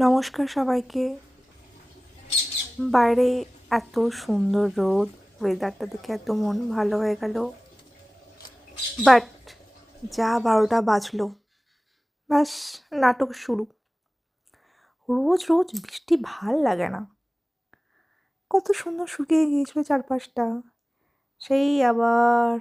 নমস্কার সবাইকে। বাইরে এত সুন্দর রোদ, ওয়েদারটা দেখে এত মন ভালো হয়ে গেল। বাট যা 12টা বাজলো, ব্যাস নাটক শুরু। রোজ রোজ বৃষ্টি ভাল লাগে না। কত সুন্দর শুকিয়ে গিয়েছিল চারপাশটা, সেই আবার